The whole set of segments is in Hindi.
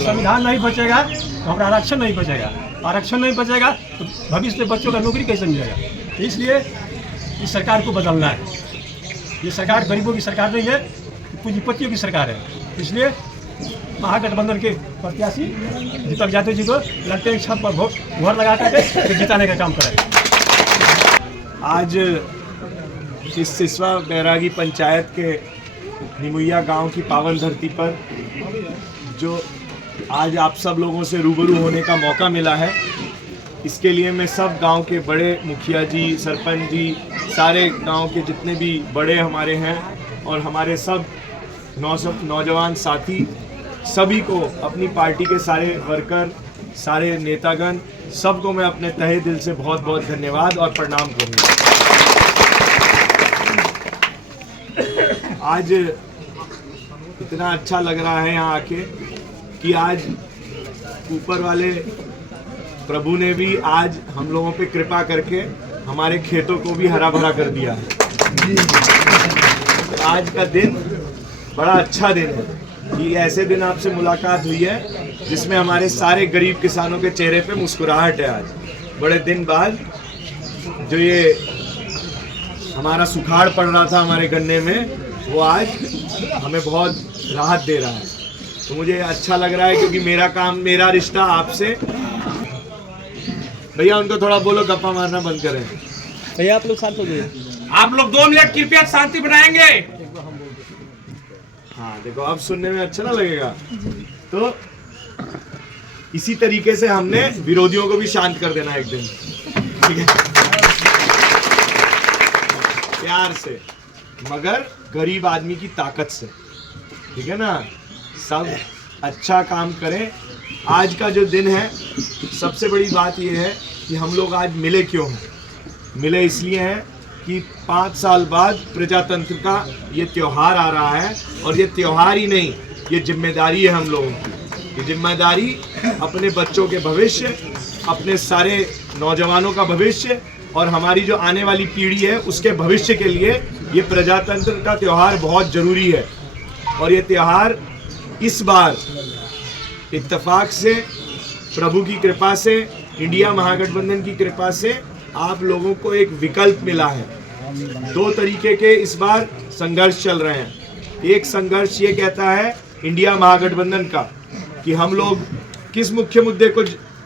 संविधान नहीं बचेगा तो हमारा आरक्षण नहीं बचेगा, आरक्षण नहीं बचेगा तो भविष्य में बच्चों का नौकरी कैसे मिलेगा। तो इसलिए इस सरकार को बदलना है। ये सरकार गरीबों की सरकार नहीं है, पूंजीपतियों की सरकार है। इसलिए महागठबंधन के प्रत्याशी दीपक यादव जी को लगते हैं छत पर वोट लगा करके जिताने का काम करें। आज इस सिसवा बैरागी पंचायत के निमुइया गांव की पावन धरती पर जो आज आप सब लोगों से रूबरू होने का मौका मिला है, इसके लिए मैं सब गांव के बड़े मुखिया जी, सरपंच जी, सारे गांव के जितने भी बड़े हमारे हैं और हमारे सब नौजवान साथी सभी को, अपनी पार्टी के सारे वर्कर, सारे नेतागण, सबको मैं अपने तहे दिल से बहुत बहुत धन्यवाद और प्रणाम करूँगा। आज इतना अच्छा लग रहा है यहाँ आके कि आज ऊपर वाले प्रभु ने भी आज हम लोगों पे कृपा करके हमारे खेतों को भी हरा भरा कर दिया है। आज का दिन बड़ा अच्छा दिन है कि ऐसे दिन आपसे मुलाकात हुई है जिसमें हमारे सारे गरीब किसानों के चेहरे पे मुस्कुराहट है। आज बड़े दिन बाद जो ये हमारा सुखाड़ पड़ रहा था हमारे गन्ने में, वो आज हमें बहुत राहत दे रहा है। तो मुझे अच्छा लग रहा है क्योंकि मेरा काम, मेरा रिश्ता आपसे। भैया उनको थोड़ा बोलो गप्पा मारना बंद करें। भैया आप लोग साथ हो गए, आप लोग 2 मिनट कृपया शांति बनाएंगे। हाँ देखो, अब सुनने में अच्छा ना लगेगा। तो इसी तरीके से हमने विरोधियों को भी शांत कर देना एक दिन, ठीक है, प्यार से, मगर गरीब आदमी की ताकत से, ठीक है ना। सब अच्छा काम करें। आज का जो दिन है, सबसे बड़ी बात यह है कि हम लोग आज मिले क्यों हैं। मिले इसलिए हैं कि 5 साल बाद प्रजातंत्र का ये त्यौहार आ रहा है, और ये त्यौहार ही नहीं, ये जिम्मेदारी है हम लोगों की। ये जिम्मेदारी अपने बच्चों के भविष्य, अपने सारे नौजवानों का भविष्य और हमारी जो आने वाली पीढ़ी है उसके भविष्य के लिए ये प्रजातंत्र का त्यौहार बहुत ज़रूरी है। और ये त्यौहार इस बार इत्तेफाक से, प्रभु की कृपा से, इंडिया महागठबंधन की कृपा से आप लोगों को एक विकल्प मिला है। 2 तरीके के इस बार संघर्ष चल रहे हैं। एक संघर्ष ये कहता है इंडिया महागठबंधन का कि हम लोग किस मुख्य मुद्दे को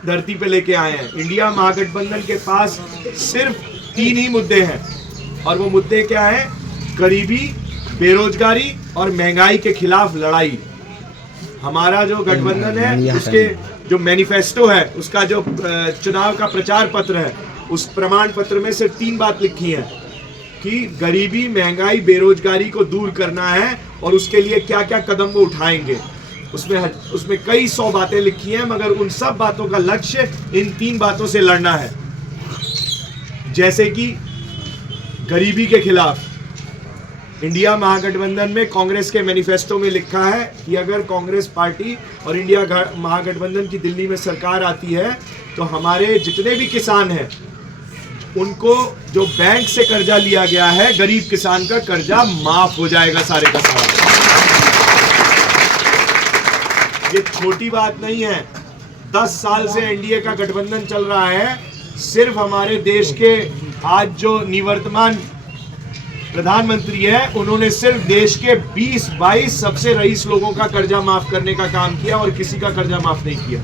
धरती पे लेके आए हैं। इंडिया महागठबंधन के पास सिर्फ 3 ही मुद्दे हैं, और वो मुद्दे क्या हैं? गरीबी, बेरोजगारी और महंगाई के खिलाफ लड़ाई। हमारा जो गठबंधन है, उसके जो मैनिफेस्टो है, उसका जो चुनाव का प्रचार पत्र है, उस प्रमाण पत्र में सिर्फ 3 बात लिखी है कि गरीबी, महंगाई, बेरोजगारी को दूर करना है और उसके लिए क्या क्या कदम वो उठाएंगे। उसमें कई 100 बातें लिखी हैं, मगर उन सब बातों का लक्ष्य इन 3 बातों से लड़ना है। जैसे कि गरीबी के खिलाफ इंडिया महागठबंधन में, कांग्रेस के मैनिफेस्टो में लिखा है कि अगर कांग्रेस पार्टी और इंडिया महागठबंधन की दिल्ली में सरकार आती है तो हमारे जितने भी किसान हैं उनको जो बैंक से कर्जा लिया गया है, गरीब किसान का कर्जा माफ हो जाएगा सारे का सारा। ये छोटी बात नहीं है। 10 साल से एनडीए का गठबंधन चल रहा है। सिर्फ हमारे देश के आज जो निवर्तमान प्रधानमंत्री है, उन्होंने सिर्फ देश के 20-22 सबसे रईस लोगों का कर्जा माफ करने का काम किया और किसी का कर्जा माफ नहीं किया।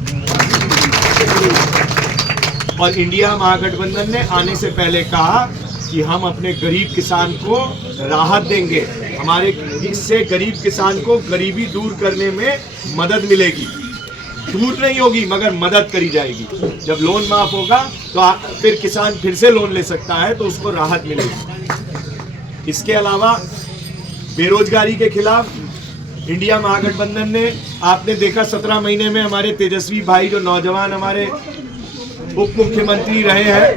और इंडिया महागठबंधन ने आने से पहले कहा कि हम अपने गरीब किसान को राहत देंगे, हमारे इससे गरीब किसान को गरीबी दूर करने में मदद मिलेगी। दूर नहीं होगी मगर मदद करी जाएगी। जब लोन माफ होगा तो फिर किसान फिर से लोन ले सकता है, तो उसको राहत मिलेगी। इसके अलावा बेरोजगारी के खिलाफ इंडिया महागठबंधन ने, आपने देखा 17 महीने में हमारे तेजस्वी भाई जो नौजवान हमारे उप मुख्यमंत्री रहे हैं,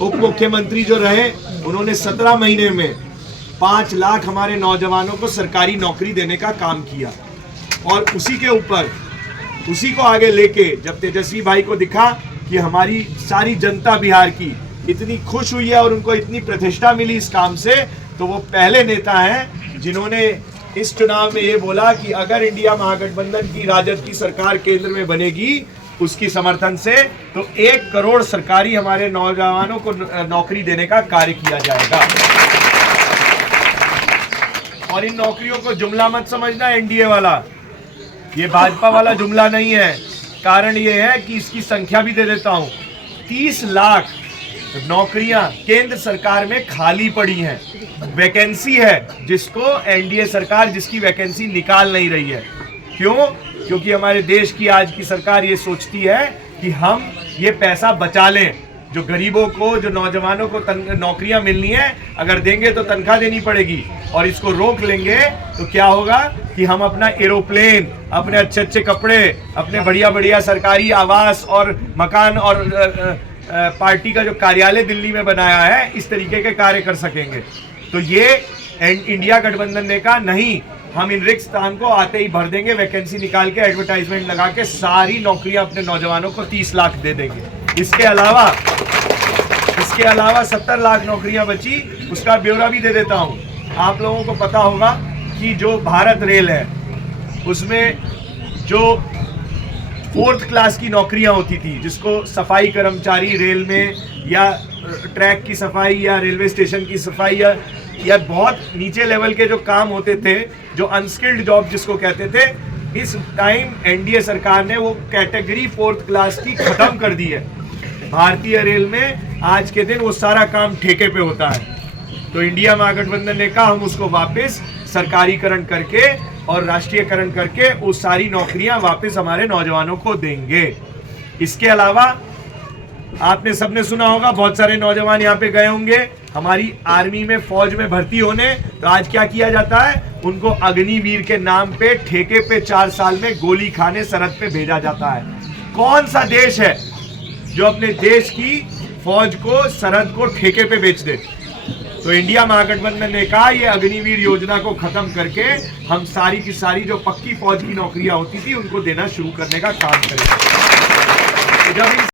उप मुख्यमंत्री जो रहे, उन्होंने 17 महीने में 5 लाख हमारे नौजवानों को सरकारी नौकरी देने का काम किया। और उसी के ऊपर, उसी को आगे लेके जब तेजस्वी भाई को दिखा कि हमारी सारी जनता बिहार की इतनी खुश हुई है और उनको इतनी प्रतिष्ठा मिली इस काम से, तो वो पहले नेता हैं जिन्होंने इस चुनाव में ये बोला कि अगर इंडिया महागठबंधन की राजद की सरकार केंद्र में बनेगी उसकी समर्थन से, तो 1 करोड़ सरकारी हमारे नौजवानों को नौकरी देने का कार्य किया जाएगा। और इन नौकरियों को जुमला मत समझना एनडीए वाला, ये भाजपा वाला जुमला नहीं है। कारण ये है कि इसकी संख्या भी दे देता हूं, 30 लाख नौकरियां केंद्र सरकार में खाली पड़ी हैं, वैकेंसी है जिसको एनडीए सरकार जिसकी वैकेंसी निकाल नहीं रही है। क्यों? क्योंकि हमारे देश की आज की सरकार ये सोचती है कि हम ये पैसा बचा लें, जो गरीबों को, जो नौजवानों को नौकरियां मिलनी है, अगर देंगे तो तनख्वाह देनी पड़ेगी, और इसको रोक लेंगे तो क्या होगा कि हम अपना एरोप्लेन, अपने अच्छे अच्छे कपड़े, अपने बढ़िया बढ़िया सरकारी आवास और मकान और पार्टी का जो कार्यालय दिल्ली में बनाया है, इस तरीके के कार्य कर सकेंगे। तो ये इंडिया गठबंधन ने कहा नहीं, हम इन रिक्त स्थान को आते ही भर देंगे, वैकेंसी निकाल के एडवर्टाइजमेंट लगा के सारी नौकरियां अपने नौजवानों को 30 लाख दे देंगे। इसके अलावा 70 लाख नौकरियां बची, उसका ब्यौरा भी दे देता हूं। आप लोगों को पता होगा कि जो भारत रेल है उसमें जो 4th क्लास की नौकरियां होती थी, जिसको सफाई कर्मचारी रेल में, या ट्रैक की सफाई, या रेलवे स्टेशन की सफाई, या बहुत नीचे लेवल के जो काम होते थे, जो अनस्किल्ड जॉब जिसको कहते थे, इस टाइम एनडीए सरकार ने वो कैटेगरी 4th क्लास की खत्म कर दी है। भारतीय रेल में आज के दिन वो सारा काम ठेके पे होता है। तो इंडिया महागठबंधन ने कहा हम उसको वापस सरकारीकरण करके और राष्ट्रीयकरण करके वो सारी नौकरियां वापस हमारे नौजवानों को देंगे। इसके अलावा आपने सबने सुना होगा, बहुत सारे नौजवान यहाँ पे गए होंगे हमारी आर्मी में, फौज में भर्ती होने। तो आज क्या किया जाता है, उनको अग्निवीर के नाम पे ठेके पे 4 साल में गोली खाने सरहद पे भेजा जाता है। कौन सा देश है जो अपने देश की फौज को, सरहद को ठेके पे बेच दे? तो इंडिया महागठबंधन ने कहा ये अग्निवीर योजना को खत्म करके हम सारी की सारी जो पक्की फौज की नौकरियां होती थी उनको देना शुरू करने का काम करेंगे। तो जब